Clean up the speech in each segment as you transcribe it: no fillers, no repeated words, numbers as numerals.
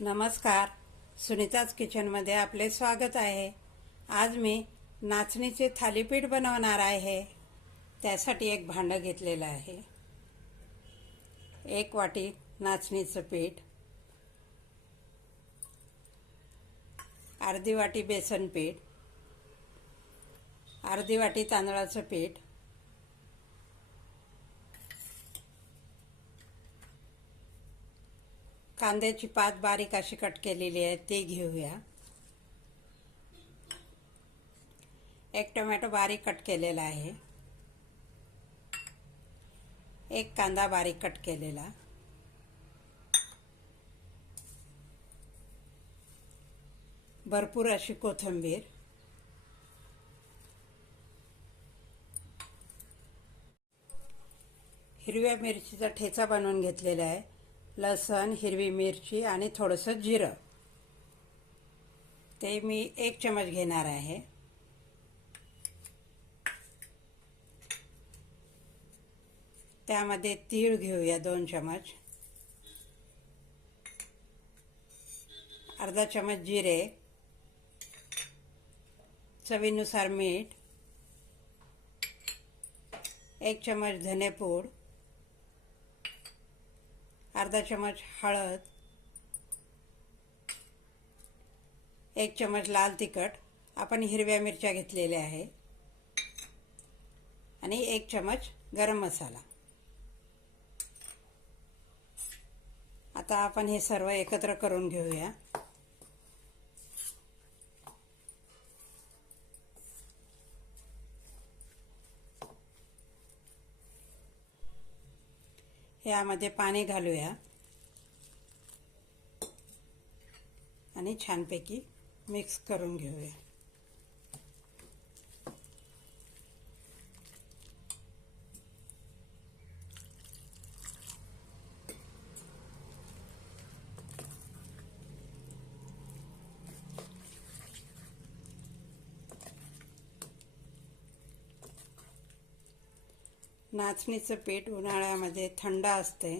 नमस्कार, सुनीताज किचनमध्ये आपले स्वागत आहे। आज मी नाचणीचे थालीपीठ बनवणार आहे। त्यासाठी एक भांडं घेतलेलं आहे। 1 वाटी नाचणीचं पीठ, अर्धी वाटी बेसन पीठ, अर्धी वाटी तांदळाचं पीठ, कांद्याची पात बारीक अशी कट केलेली आहे ते घेऊया। 1 टोमॅटो बारीक कट केलेला आहे। 1 कांदा बारीक कट केलेला, भरपूर अशी कोथिंबीर, हिरव्या मिरचीचा ठेचा बनवून घेतलेला आहे, लसूण, हिरवी मिरची आणि थोडंसं जिरं, ते मी 1 चमच घेणार आहे। त्यामध्ये तीळ घेऊया 2 चमच, अर्धा चमच जिरे, चवीनुसार मीठ, 1 चमच धनेपूड, अर्धा चमच हळद, 1 चमच लाल तिखट, आपण हिरव्या मिरच्या घेतलेल्या आहे, आणि 1 चमच गरम मसाला। आता आपण हे सर्व एकत्र करून घेऊया। यामध्ये पाणी घालूया आणि छानपैकी मिक्स करून घेऊया। नाचणीचं पीठ उन्हाळ्यामध्ये थंड असते,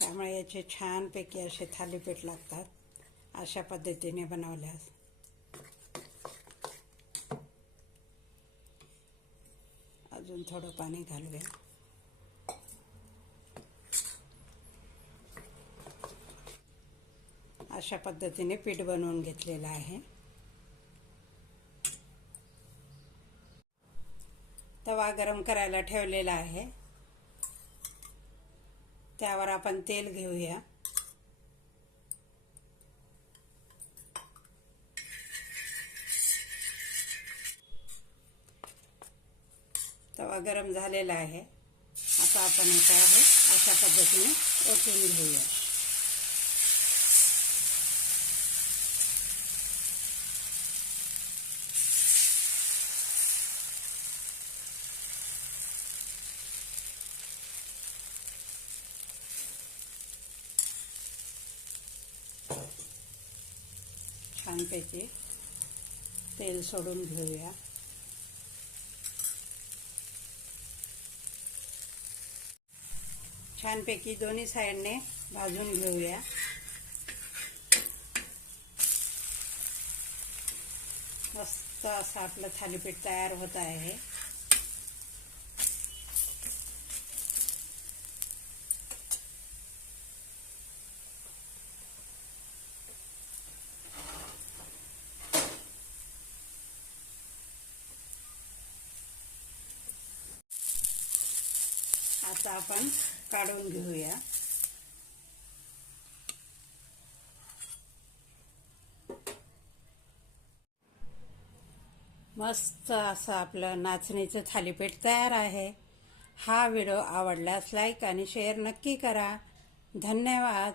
त्यामुळे याचे छानपैकी असे थालीपीठ लागतात। अशा पद्धतीने बनवल्यास अजून थोडं पाणी घालूया। अशा पद्धतीने पीठ बनवून घेतलेलं आहे। तवा गरम करायला ठेवलेला आहे, त्यावर आपण तेल घेऊया। तवा गरम झालेला आहे, आता आपण याच्यावर अशा पद्धतीने ओतून घेऊया। छानपैकी तेल सोडून घेऊया। छानपैकी दोन्ही साइडने भाजून घेऊया। मस्त असं आपलं थालीपीठ तयार होत आहे। आता आपण काढून घेऊया। मस्त असं आपलं नाचणीचं थालीपीठ तयार आहे। हा व्हिडिओ आवडल्यास लाईक आणि शेअर नक्की करा। धन्यवाद।